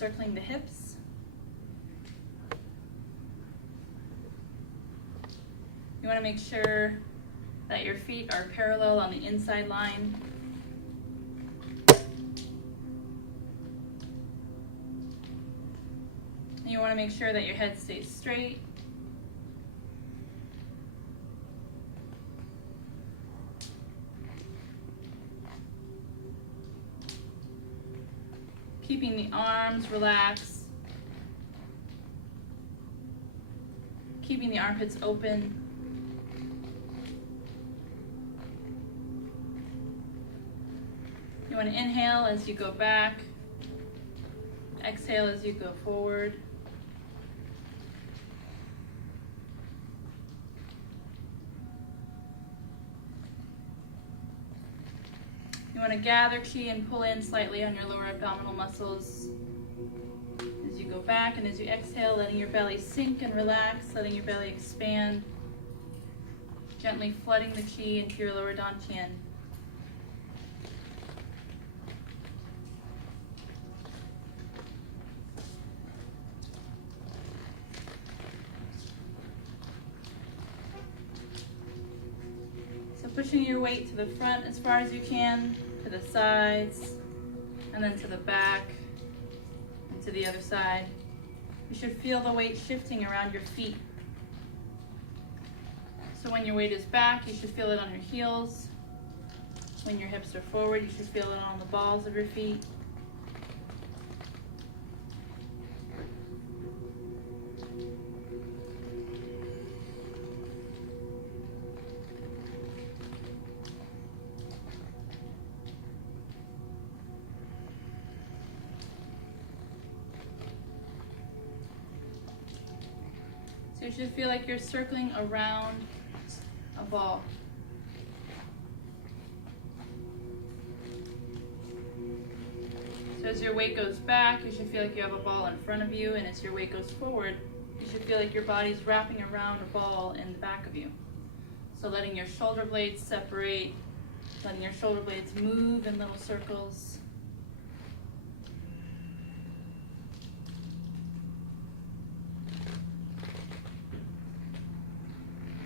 circling the hips. You want to make sure that your feet are parallel on the inside line. And you want to make sure that your head stays straight. Keeping the arms relaxed. Keeping the armpits open. You want to inhale as you go back. Exhale as you go forward. You want to gather chi and pull in slightly on your lower abdominal muscles as you go back, and as you exhale, letting your belly sink and relax, letting your belly expand, gently flooding the chi into your lower dantian. So pushing your weight to the front as far as you can, to the sides, and then to the back, and to the other side. You should feel the weight shifting around your feet. So when your weight is back, you should feel it on your heels. When your hips are forward, you should feel it on the balls of your feet. So you should feel like you're circling around a ball. So as your weight goes back, you should feel like you have a ball in front of you, and as your weight goes forward, you should feel like your body's wrapping around a ball in the back of you. So letting your shoulder blades separate, letting your shoulder blades move in little circles.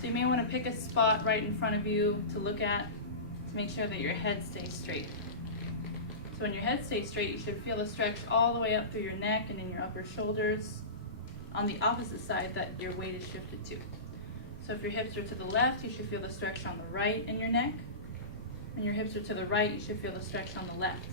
So you may want to pick a spot right in front of you to look at to make sure that your head stays straight. So when your head stays straight, you should feel a stretch all the way up through your neck and in your upper shoulders on the opposite side that your weight is shifted to. So if your hips are to the left, you should feel the stretch on the right in your neck. When your hips are to the right, you should feel the stretch on the left.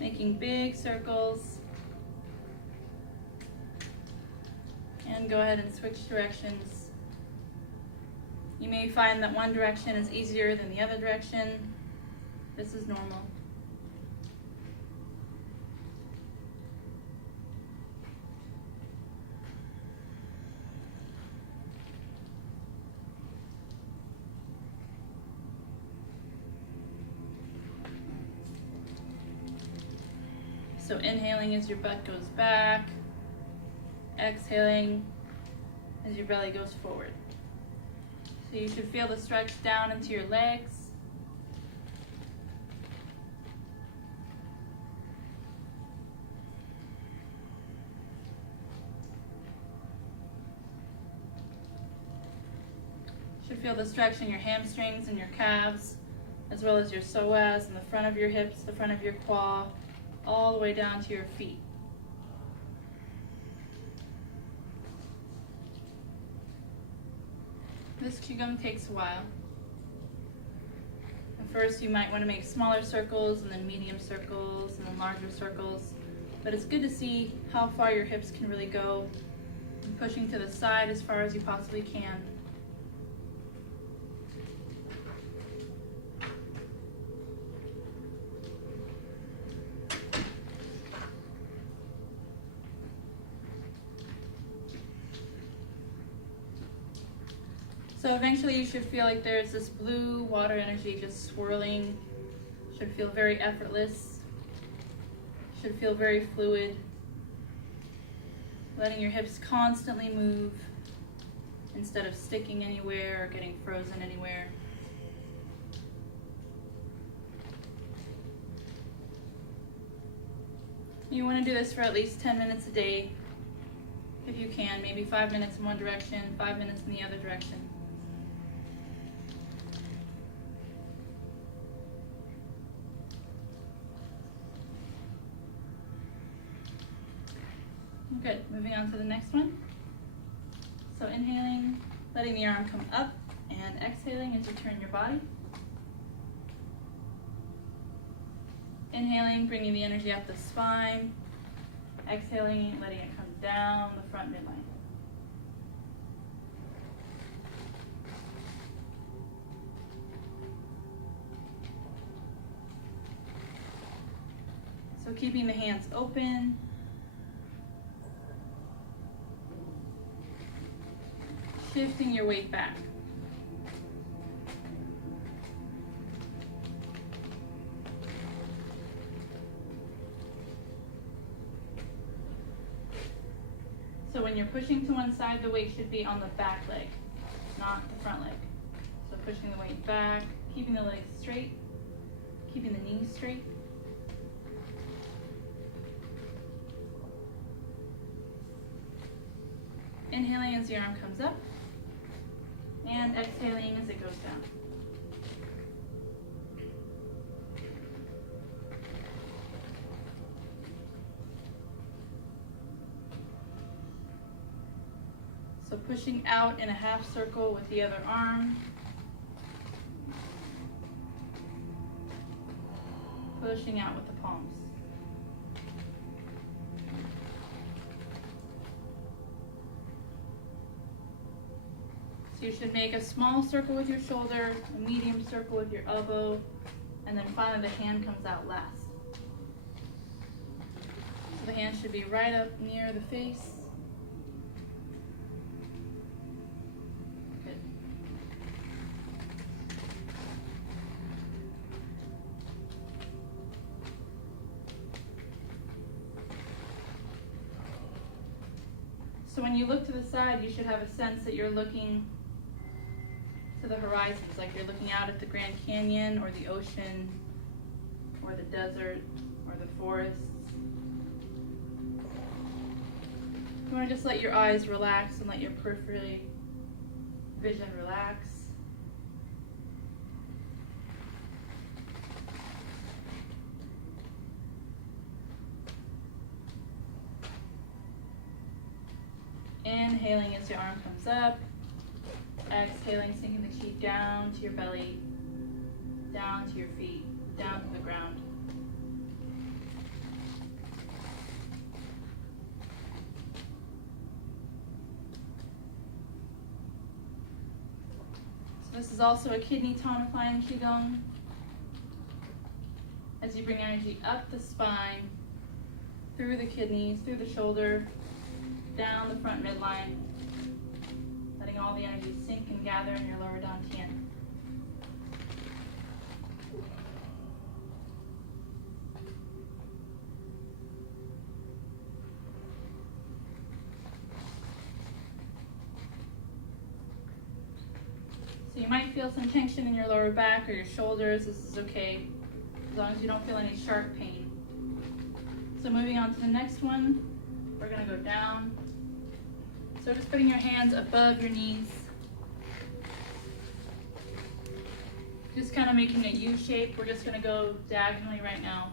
Making big circles. And go ahead and switch directions. You may find that one direction is easier than the other direction. This is normal. So inhaling as your butt goes back, exhaling as your belly goes forward. So you should feel the stretch down into your legs. You should feel the stretch in your hamstrings and your calves, as well as your psoas and the front of your hips, the front of your quad, all the way down to your feet. This Qigong takes a while. At first you might want to make smaller circles, and then medium circles, and then larger circles. But it's good to see how far your hips can really go, and pushing to the side as far as you possibly can. So So eventually you should feel like there's this blue water energy just swirling. Should feel very effortless. Should feel very fluid. Letting your hips constantly move instead of sticking anywhere or getting frozen anywhere. You want to do this for at least 10 minutes a day, if you can. Maybe 5 minutes in one direction, 5 minutes in the other direction. Good, moving on to the next one. So inhaling, letting the arm come up, and exhaling as you turn your body. Inhaling, bringing the energy up the spine. Exhaling, letting it come down the front midline. So keeping the hands open. Shifting your weight back. So when you're pushing to one side, the weight should be on the back leg, not the front leg. So pushing the weight back, keeping the legs straight, keeping the knees straight. Inhaling as the arm comes up, and exhaling as it goes down. So pushing out in a half circle with the other arm. Pushing out with the palms. So you should make a small circle with your shoulder, a medium circle with your elbow, and then finally the hand comes out last. So the hand should be right up near the face. Good. So when you look to the side, you should have a sense that you're looking to the horizons, like you're looking out at the Grand Canyon or the ocean or the desert or the forests. You want to just let your eyes relax and let your peripheral vision relax. Inhaling as your arm comes up. Exhaling, sinking the chi down to your belly, down to your feet, down to the ground. So this is also a kidney tonifying Qigong. As you bring energy up the spine, through the kidneys, through the shoulder, down the front midline, letting all the energy sink and gather in your lower dantian. So you might feel some tension in your lower back or your shoulders. This is okay, as long as you don't feel any sharp pain. So moving on to the next one, we're going to go down. So just putting your hands above your knees. Just kind of making a U shape. We're just going to go diagonally right now.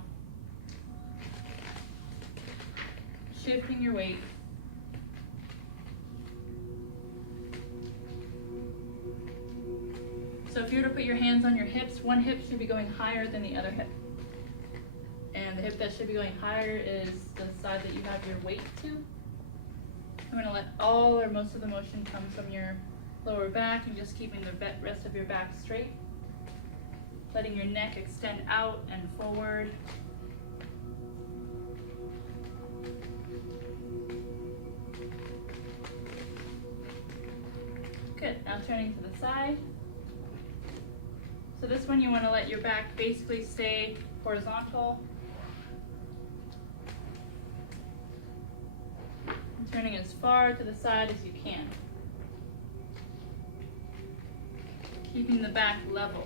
Shifting your weight. So if you were to put your hands on your hips, one hip should be going higher than the other hip. And the hip that should be going higher is the side that you have your weight to. I'm going to let all or most of the motion come from your lower back and just keeping the rest of your back straight. Letting your neck extend out and forward. Good. Now Now turning to the side. So this one you want to let your back basically stay horizontal. And turning as far to the side as you can. Keeping the back level.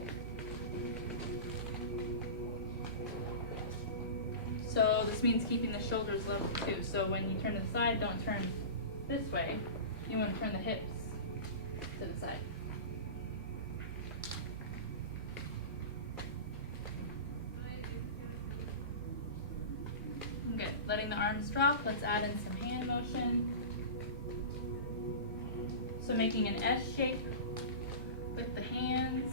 So this means keeping the shoulders level too. So when you turn to the side, don't turn this way. You want to turn the hips to the side. Good. Letting the arms drop, let's add in some hand motion. So making an S shape with the hands.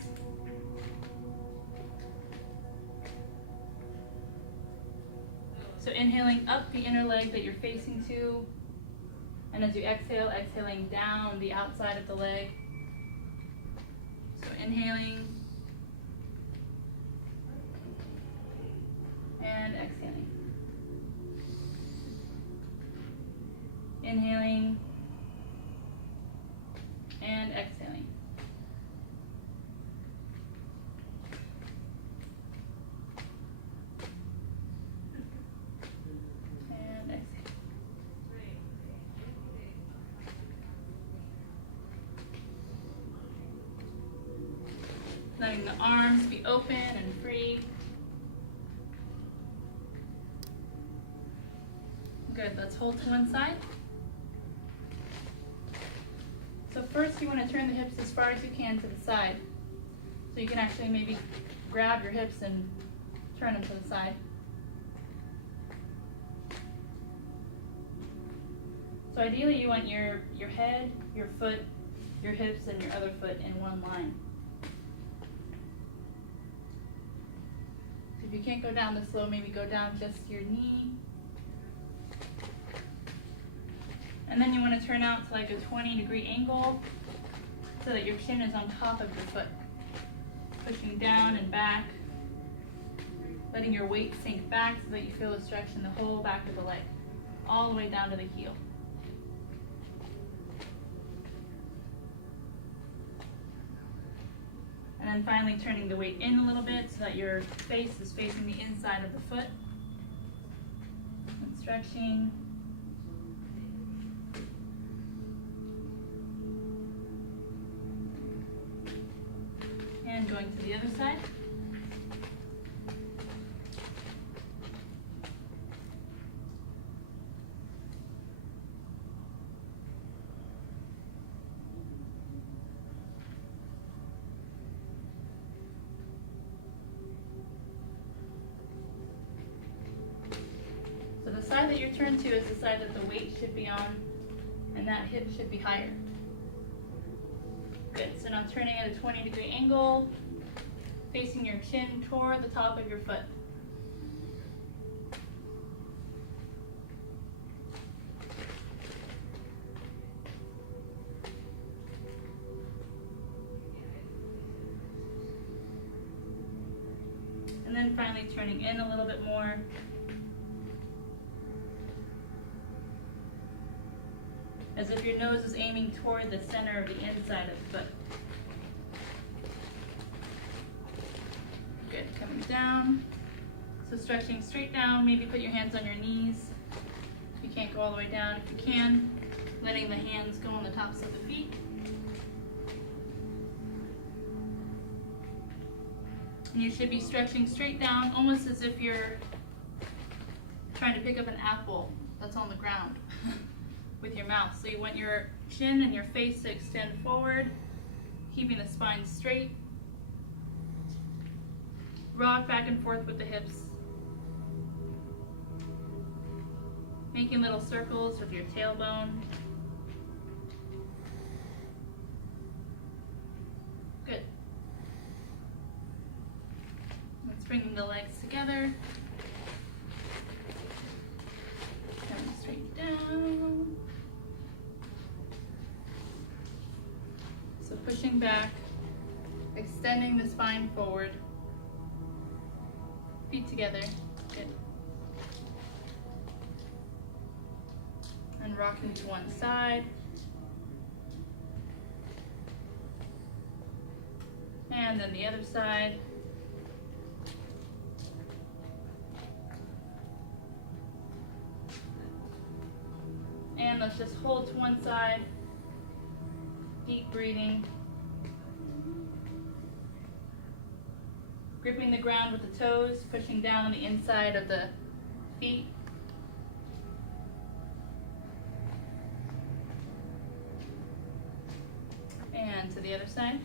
So inhaling up the inner leg that you're facing to, and as you exhale, exhaling down the outside of the leg. So inhaling and exhaling. Inhaling and exhaling. And exhale. Letting the arms be open and free. Good, let's hold to one side. So first you want to turn the hips as far as you can to the side. So you can actually maybe grab your hips and turn them to the side. So ideally you want your head, your foot, your hips, and your other foot in one line. If you can't go down this low, maybe go down just your knee. And then you want to turn out to like a 20-degree angle so that your chin is on top of your foot. Pushing down and back. Letting your weight sink back so that you feel a stretch in the whole back of the leg. All the way down to the heel. And then finally turning the weight in a little bit so that your face is facing the inside of the foot. And stretching. And going to the other side. So the side that you're turned to is the side that the weight should be on, and that hip should be higher. Good, so now turning at a 20-degree angle, facing your chin toward the top of your foot. And then finally turning in a little bit more. As if your nose is aiming toward the center of the inside of the foot. Good, coming down. So stretching straight down, maybe put your hands on your knees. If you can't go all the way down, if you can, letting the hands go on the tops of the feet. And you should be stretching straight down, almost as if you're trying to pick up an apple that's on the ground. With your mouth. So you want your chin and your face to extend forward, keeping the spine straight. Rock back and forth with the hips. Making little circles with your tailbone. Good. Let's bring the legs together. Coming straight down. So pushing back, extending the spine forward, feet together, good. And rocking to one side. And then the other side. And let's just hold to one side. Deep breathing. Gripping the ground with the toes, pushing down on the inside of the feet. And to the other side.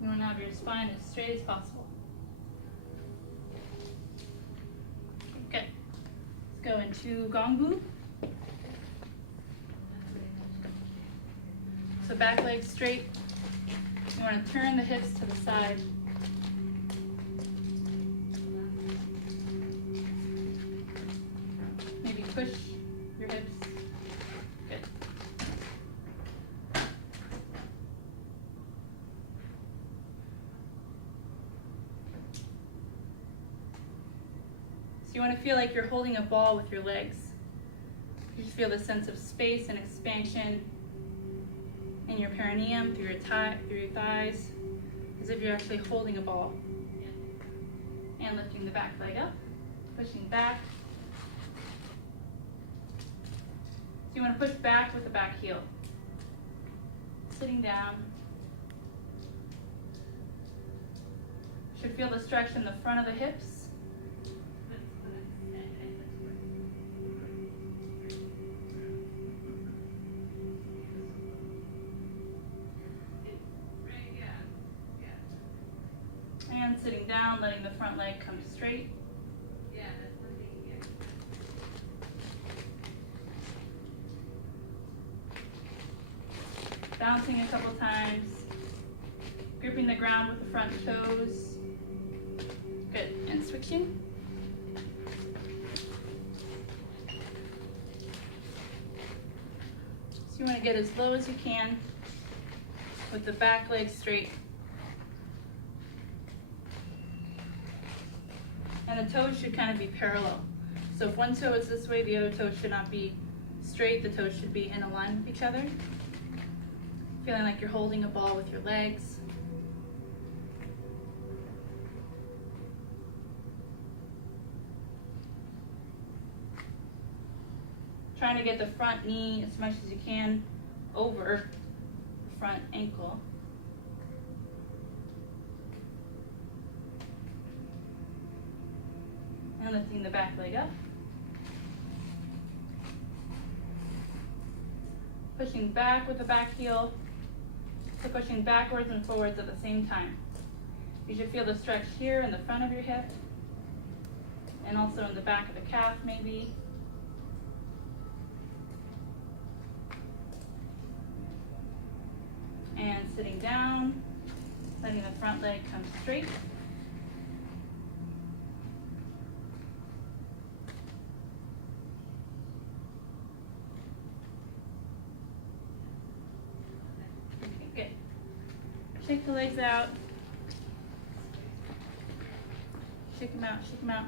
You want to have your spine as straight as possible. Good. Let's go into Gong. So back leg straight. You want to turn the hips to the side. Maybe push your hips. Good. So you want to feel like you're holding a ball with your legs. You feel the sense of space and expansion in your perineum, through your thighs, as if you're actually holding a ball. And lifting the back leg up, pushing back. So you want to push back with the back heel. Sitting down. Should feel the stretch in the front of the hips. And sitting down, letting the front leg come straight. Bouncing a couple times. Gripping the ground with the front toes. Good. And switching. So you want to get as low as you can with the back leg straight. And the toes should kind of be parallel. So if one toe is this way, the other toe should not be straight. The toes should be in a line with each other. Feeling like you're holding a ball with your legs. Trying to get the front knee as much as you can over the front ankle. And lifting the back leg up. Pushing back with the back heel. So pushing backwards and forwards at the same time. You should feel the stretch here in the front of your hip. And also in the back of the calf maybe. And sitting down, letting the front leg come straight. Shake the legs out. Shake them out, shake them out.